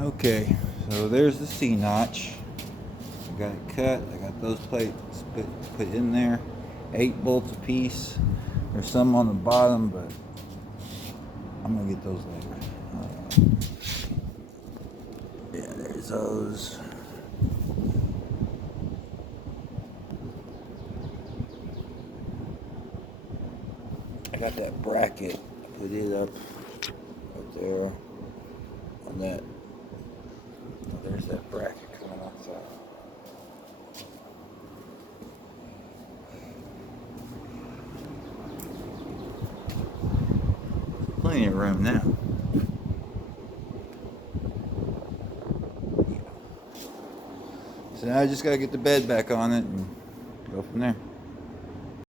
Okay, so there's the C-notch. I got it cut. I got those plates put in there. 8 bolts a piece. There's some on the bottom, but I'm gonna get those later. Yeah, there's those. I got that bracket. Put it up right there. And that. There's that bracket coming off that. Plenty of room now. Yeah. So now I just gotta get the bed back on it and go from there.